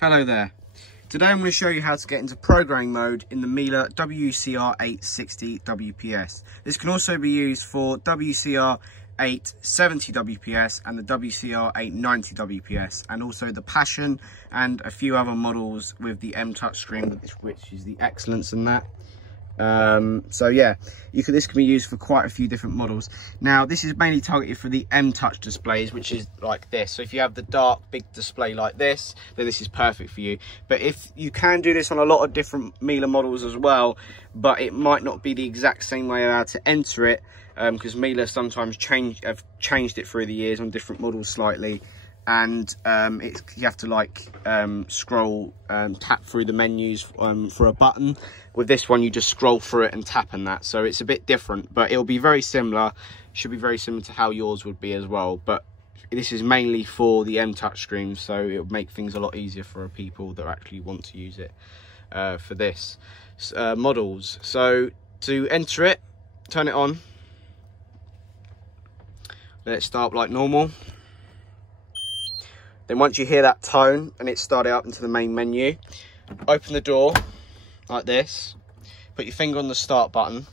Hello there. Today I'm going to show you how to get into programming mode in the Miele WCR860WPS. This can also be used for WCR870WPS and the WCR890WPS, and also the Passion and a few other models with the M touchscreen, which is the Excellence in that. So yeah, this can be used for quite a few different models. Now this is mainly targeted for the M touch displays, which is like this. So if you have the dark big display like this, then this is perfect for you. But if you can do this on a lot of different Miele models as well, but it might not be the exact same way how to enter it, because Miele sometimes have changed it through the years on different models slightly. And you have to like scroll, tap through the menus for a button. With this one, you just scroll through it and tap on that. So it's a bit different, but it'll be very similar. Should be very similar to how yours would be as well. But this is mainly for the M touchscreen, so it'll make things a lot easier for people that actually want to use it for this models. So to enter it, turn it on. Let it start like normal. Then once you hear that tone and it's started up into the main menu, open the door like this, put your finger on the start button,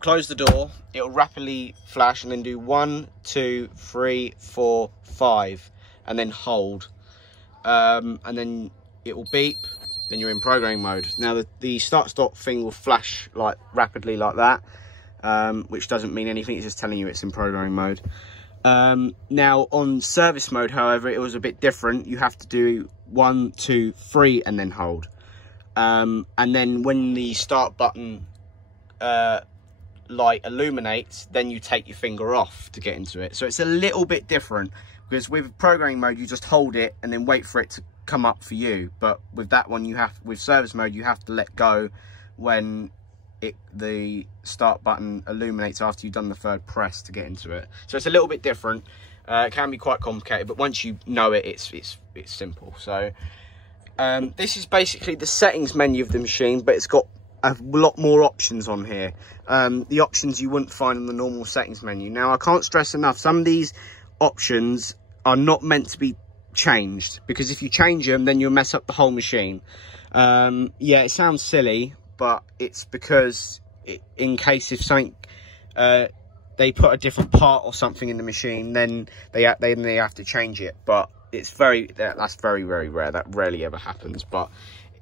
close the door, it'll rapidly flash and then do 1, 2, 3, 4, 5, and then hold. And then it will beep, then you're in programming mode. Now the start stop thing will flash like rapidly like that, which doesn't mean anything, it's just telling you it's in programming mode. Now on service mode, however, it was a bit different. You have to do 1, 2, 3 and then hold. And then when the start button light illuminates, then you take your finger off to get into it. So it's a little bit different, because with programming mode you just hold it and then wait for it to come up for you. But with that one, with service mode, you have to let go when the start button illuminates after you've done the third press to get into it. So it's a little bit different. It can be quite complicated, but once you know it, it's simple. So this is basically the settings menu of the machine, but it's got a lot more options on here. The options you wouldn't find in the normal settings menu. Now I can't stress enough, some of these options are not meant to be changed, because if you change them, then you'll mess up the whole machine. Yeah, it sounds silly, but it's because in case if something they put a different part or something in the machine, then they have to change it. But that's very rare. That rarely ever happens. But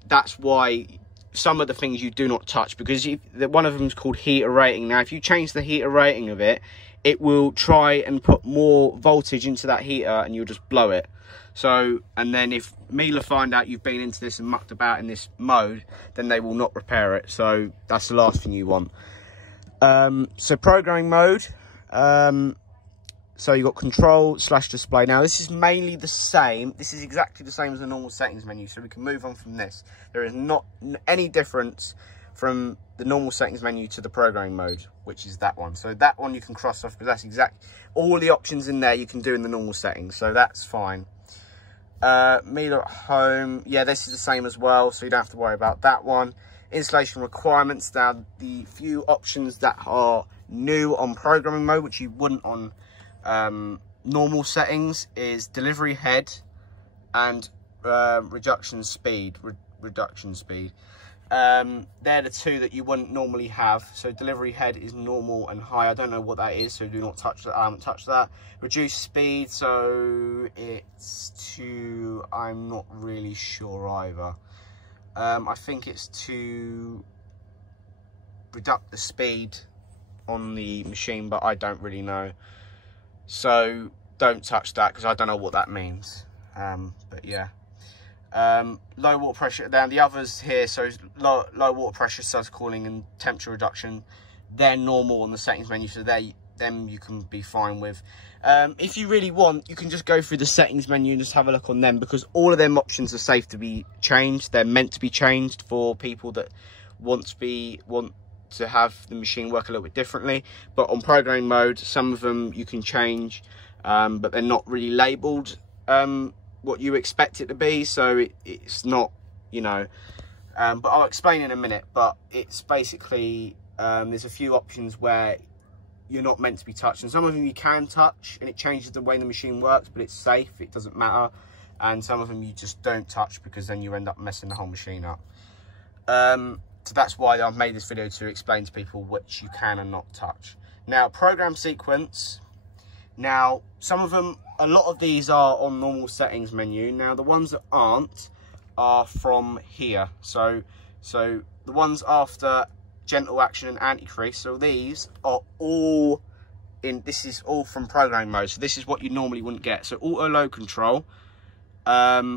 that's why some of the things you do not touch, because one of them is called heater rating. Now if you change the heater rating of it, it will try and put more voltage into that heater and you'll just blow it. So, and then if Miele find out you've been into this and mucked about in this mode, then they will not repair it. So that's the last thing you want. So programming mode. So you've got control / display. Now this is mainly the same. This is exactly the same as the normal settings menu. So we can move on from this. There is not any difference from the normal settings menu to the programming mode, which is that one. So that one you can cross off, because that's all the options in there you can do in the normal settings. So that's fine. Miele at home, yeah, this is the same as well, so you don't have to worry about that one. Installation requirements. Now the few options that are new on programming mode, which you wouldn't on normal settings, is delivery head and reduction speed. They're the two that you wouldn't normally have. So delivery head is normal and high. I don't know what that is, so do not touch that. I haven't touched that. Reduce speed, so it's to, I'm not really sure either. I think it's to reduce the speed on the machine, but I don't really know. So don't touch that, because I don't know what that means. But yeah. Low water pressure. Now the others here, so low water pressure, surface cooling and temperature reduction, they're normal on the settings menu, so them you can be fine with. If you really want, you can just go through the settings menu and just have a look on them, because all of them options are safe to be changed. They're meant to be changed for people that want to have the machine work a little bit differently. But on programming mode, some of them you can change, but they're not really labelled what you expect it to be, so it's not, you know, but I'll explain in a minute. But it's basically there's a few options where you're not meant to be touched, and some of them you can touch and it changes the way the machine works, but it's safe, it doesn't matter. and some of them you just don't touch because then you end up messing the whole machine up. So that's why I've made this video, to explain to people which you can and not touch. Now, program sequence. Now, some of them, a lot of these are on normal settings menu. Now, the ones that aren't are from here. So the ones after gentle action and anti-crease, so these are all in, this is all from programming mode. So this is what you normally wouldn't get. So auto load control,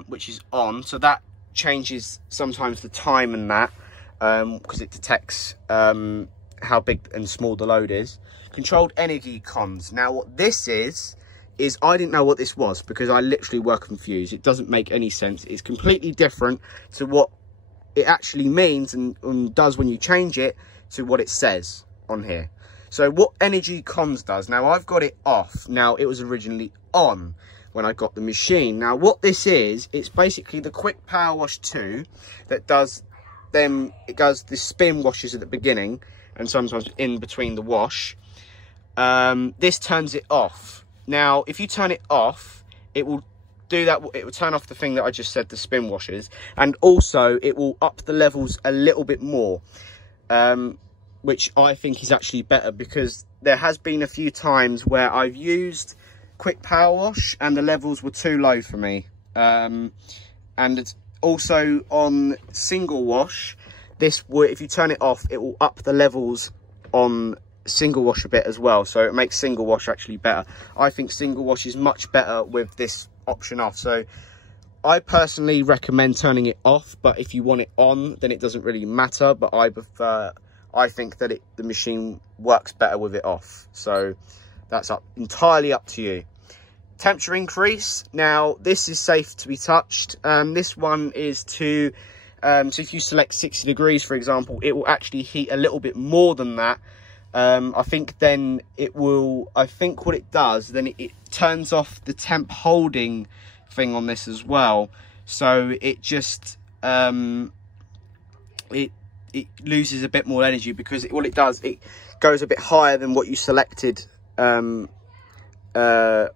which is on, so that changes sometimes the time and that, because it detects how big and small the load is. Controlled energy cons. Now what this is I didn't know what this was, because I literally were confused. It doesn't make any sense. It's completely different to what it actually means and does when you change it to what it says on here. So what energy cons does, now I've got it off. Now it was originally on when I got the machine. Now what this is, it's basically the quick power wash 2 that does them, it does the spin washes at the beginning and sometimes in between the wash. This turns it off. Now if you turn it off, it will do that, it will turn off the thing that I just said, the spin washers, and also it will up the levels a little bit more, which I think is actually better, because there has been a few times where I've used quick power wash and the levels were too low for me, and it's also on single wash, this will, if you turn it off, it will up the levels on single wash a bit as well, so it makes single wash actually better. I think single wash is much better with this option off, so I personally recommend turning it off, but if you want it on, then it doesn't really matter. But I think that the machine works better with it off, so that's entirely up to you. Temperature increase, now this is safe to be touched. This one is to so if you select 60 degrees for example, it will actually heat a little bit more than that. I think then it will, I think what it does, then it turns off the temp holding thing on this as well. So it just, it loses a bit more energy, because what it does, it goes a bit higher than what you selected on the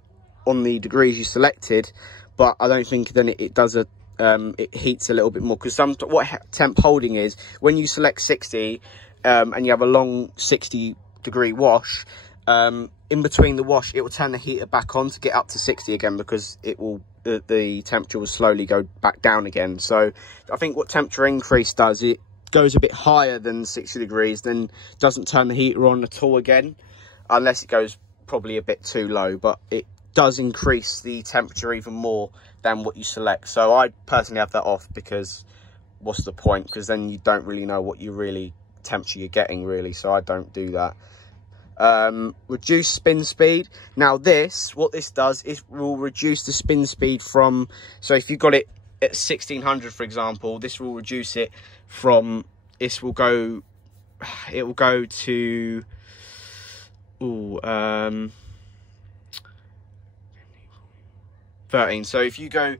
degrees you selected. But I don't think then it does a, it heats a little bit more, because what temp holding is, when you select 60, and you have a long 60 degree wash, in between the wash it will turn the heater back on to get up to 60 again, because it will, the temperature will slowly go back down again. So I think what temperature increase does, it goes a bit higher than 60 degrees, then doesn't turn the heater on at all again, unless it goes probably a bit too low, but it does increase the temperature even more than what you select. So I personally have that off, because what's the point, because then you don't really know what you really temperature you're getting really, so I don't do that. Reduce spin speed. Now this, what this does is will reduce the spin speed from, so if you got it at 1600 for example, this will reduce it from, it will go to 13. So if you do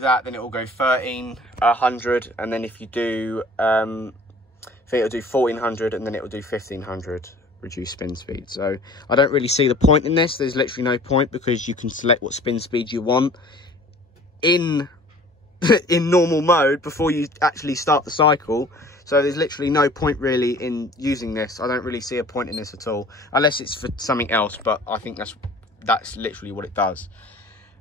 that, then it will go 1300, and then if you do I think it'll do 1400, and then it will do 1500 reduce spin speed. So I don't really see the point in this. There's literally no point, because you can select what spin speed you want in normal mode before you actually start the cycle. So there's literally no point really in using this. I don't really see a point in this at all, unless it's for something else, but I think that's literally what it does.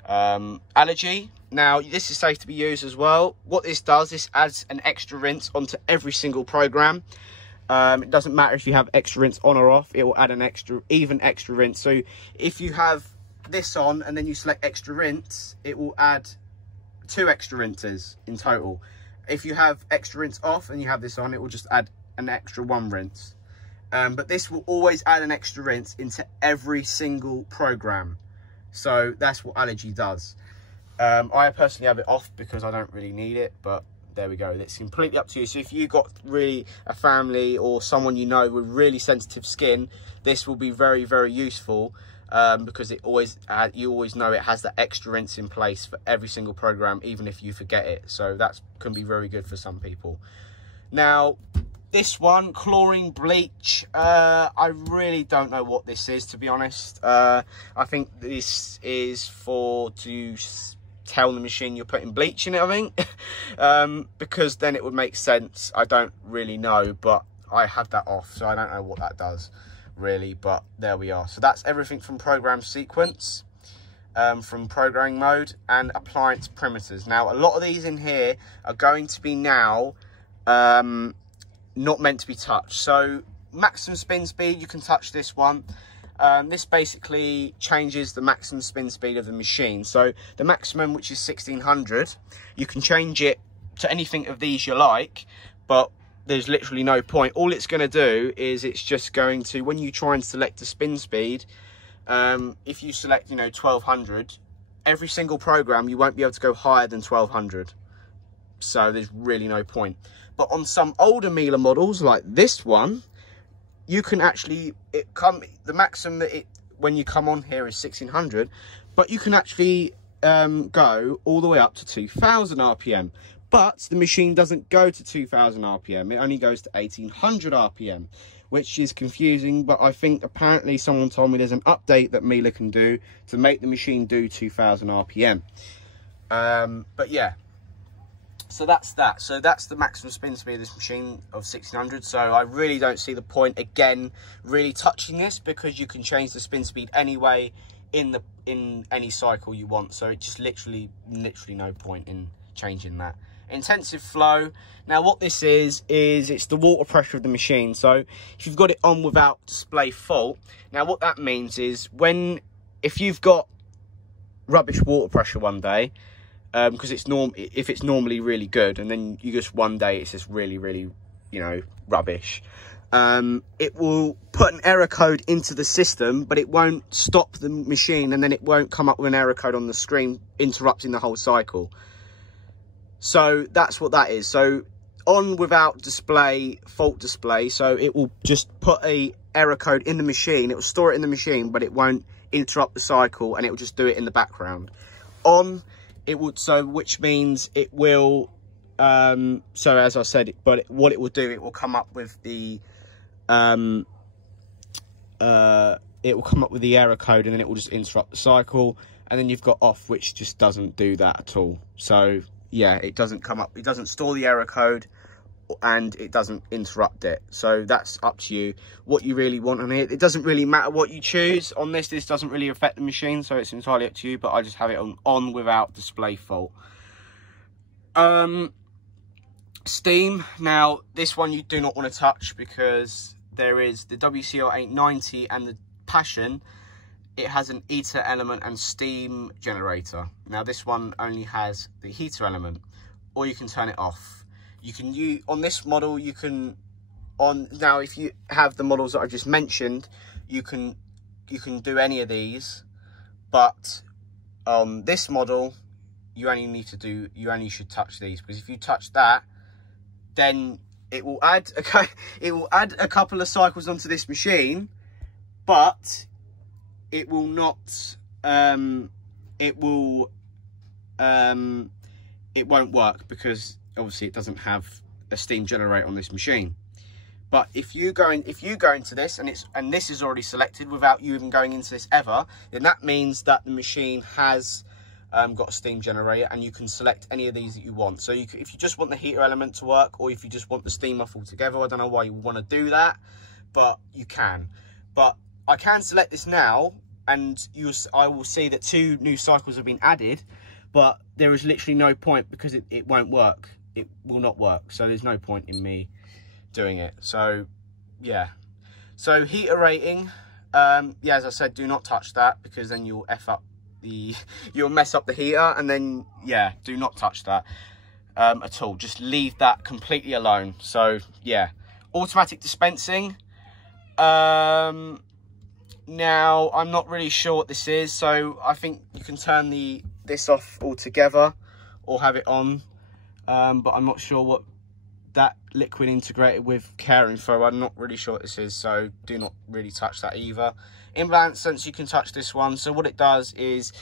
Allergy. Now this is safe to be used as well. What this does, this adds an extra rinse onto every single program. It doesn't matter if you have extra rinse on or off, it will add an extra rinse. So if you have this on and then you select extra rinse, it will add 2 extra rinses in total. If you have extra rinse off and you have this on, it will just add an extra 1 rinse. But this will always add an extra rinse into every single program. So that's what allergy does. I personally have it off because I don't really need it, but there we go. It's completely up to you. So if you got really a family or someone you know with really sensitive skin, this will be very, very useful, because it you always know it has the extra rinse in place for every single program, even if you forget it. So that can be very good for some people. Now this one, chlorine bleach, I really don't know what this is, to be honest. I think this is to tell the machine you're putting bleach in it, I think. Because then it would make sense. I don't really know, but I have that off, so I don't know what that does really, but there we are. So that's everything from program sequence, from programming mode, and appliance perimeters. Now, a lot of these in here are going to be now not meant to be touched. So maximum spin speed, you can touch this one. This basically changes the maximum spin speed of the machine. So the maximum, which is 1600, you can change it to anything of these you like, but there's literally no point. All it's going to do is it's just going to, when you try and select the spin speed, if you select, you know, 1200, every single program, you won't be able to go higher than 1200. So there's really no point. But on some older Miele models like this one, you can actually, the maximum that when you come on here is 1600, but you can actually go all the way up to 2000 RPM. But the machine doesn't go to 2000 RPM, it only goes to 1800 RPM, which is confusing, but I think apparently someone told me there's an update that Miele can do to make the machine do 2000 RPM. But yeah, so that's that. So that's the maximum spin speed of this machine of 1600. So I really don't see the point, again, really touching this, because you can change the spin speed anyway in any cycle you want. So it just literally no point in changing that. Intensive flow. Now what this is it's the water pressure of the machine. So if you've got it on without display fault, now what that means is if you've got rubbish water pressure one day, because if it's normally really good, and then you just one day it's just really, you know, rubbish, it will put an error code into the system, but it won't stop the machine, and then it won't come up with an error code on the screen interrupting the whole cycle. So that's what that is. So on without display, fault display, so it will just put a error code in the machine, it will store it in the machine, but it won't interrupt the cycle, and it will just do it in the background. On, it would, so which means it will, so as I said, what it will do, it will come up with the, it will come up with the error code, and then it will just interrupt the cycle. And then you've got off, which just doesn't do that at all. So yeah, it doesn't come up, it doesn't store the error code, and it doesn't interrupt it. So that's up to you what you really want on it. It doesn't really matter what you choose on this. This doesn't really affect the machine, so it's entirely up to you, but I just have it on without display fault. Steam. Now this one you do not want to touch, because there is the WCR890 and the Passion. It has an heater element and steam generator. Now this one only has the heater element, or you can turn it off. You can use, on this model, you can, now if you have the models that I just mentioned, you can do any of these, but on this model, you only should touch these, because if you touch that, then it will add a couple of cycles onto this machine, but it will not, it won't work, because obviously it doesn't have a steam generator on this machine. But if you go into this, and this is already selected without you even going into this ever, then that means that the machine has got a steam generator, and you can select any of these that you want. So if you just want the heater element to work, or if you just want the steam off altogether, I don't know why you want to do that, but you can. But I can select this now, and I will see that 2 new cycles have been added, but there is literally no point, because it won't work. It will not work. So there's no point in me doing it. So yeah. So heater rating, yeah, as I said, do not touch that, because then you'll you'll mess up the heater, and then yeah, do not touch that at all. Just leave that completely alone. So yeah. Automatic dispensing. Now, I'm not really sure what this is, so I think you can turn this off altogether, or have it on, but I'm not sure what that liquid integrated with care info, I'm not really sure what this is, so do not really touch that either. Imbalance sensor, you can touch this one. So what it does is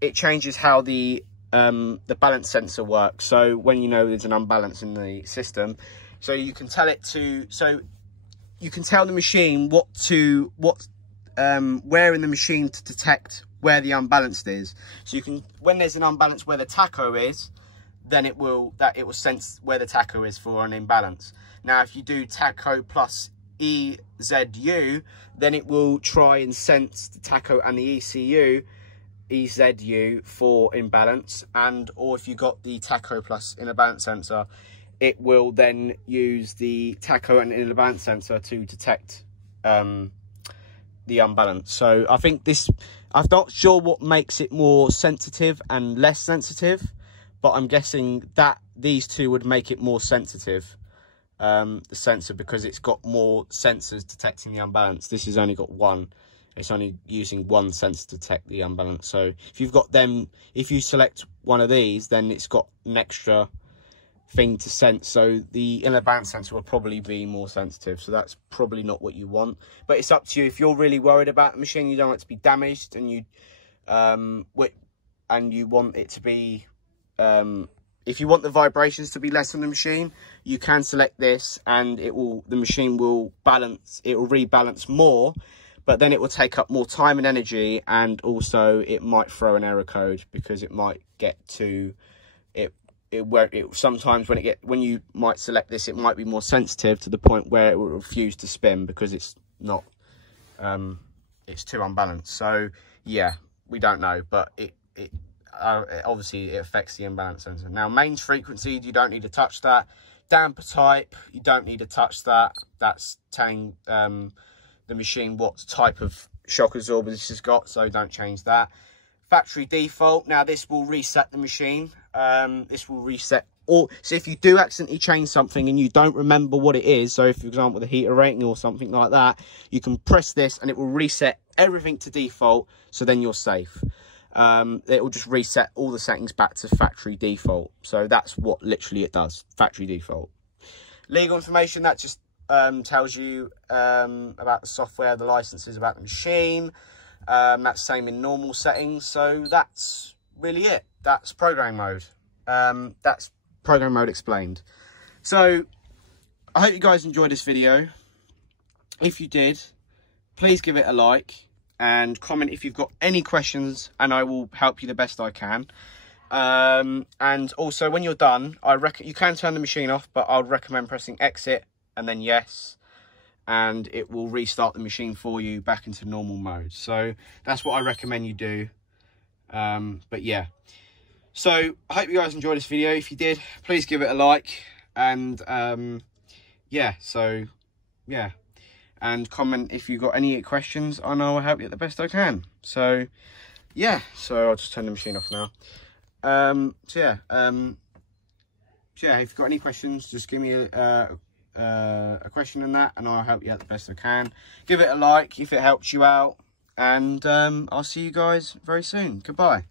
it changes how the balance sensor works. So when you know there's an unbalance in the system, so you can tell it to, so you can tell the machine where in the machine to detect where the unbalanced is. So you can, when there's an unbalance where the tacho is, then it will sense where the tacho is for an imbalance. Now, if you do tacho plus EZU, then it will try and sense the tacho and the EZU for imbalance. And or if you got the tacho plus inner balance sensor, it will then use the tacho and inner balance sensor to detect the unbalance. So I think this, I'm not sure what makes it more sensitive and less sensitive, but I'm guessing that these two would make it more sensitive, the sensor, because it's got more sensors detecting the unbalance. This has only got one. It's only using one sensor to detect the unbalance. So if you've got them, if you select one of these, then it's got an extra thing to sense. So the inner balance sensor will probably be more sensitive. So that's probably not what you want. But it's up to you. If you're really worried about the machine, you don't want it to be damaged, and you want it to be, if you want the vibrations to be less on the machine, you can select this, and the machine will balance. It will rebalance more. But then it will take up more time and energy, and also it might throw an error code, because it might get to sometimes when you might select this, it might be more sensitive to the point where it will refuse to spin because it's not it's too unbalanced. So yeah, we don't know, but obviously it affects the imbalance sensor. Now, mains frequency, you don't need to touch that. Damper type, you don't need to touch that. That's telling the machine what type of shock absorber this has got, so don't change that. Factory default, now this will reset the machine. This will reset all. So if you do accidentally change something and you don't remember what it is, so if, for example, the heater rating or something like that, you can press this and it will reset everything to default, so then you're safe. It will just reset all the settings back to factory default. So that's what literally it does, factory default. Legal information, that just tells you about the software, the licenses, about the machine. That's the same in normal settings. So that's really it. That's programming mode. That's programming mode explained. So I hope you guys enjoyed this video. If you did, please give it a like and comment if you've got any questions, and I will help you the best I can. And also, when you're done, you can turn the machine off, but I'd recommend pressing exit and then yes, and it will restart the machine for you back into normal mode. So that's what I recommend you do. But yeah, so I hope you guys enjoyed this video. If you did, please give it a like, and yeah, so yeah, and comment if you've got any questions, and I'll help you the best I can. So yeah, so I'll just turn the machine off now. So yeah, if you've got any questions, just give me a question in that, and I'll help you out the best I can. Give it a like if it helps you out, and I'll see you guys very soon. Goodbye.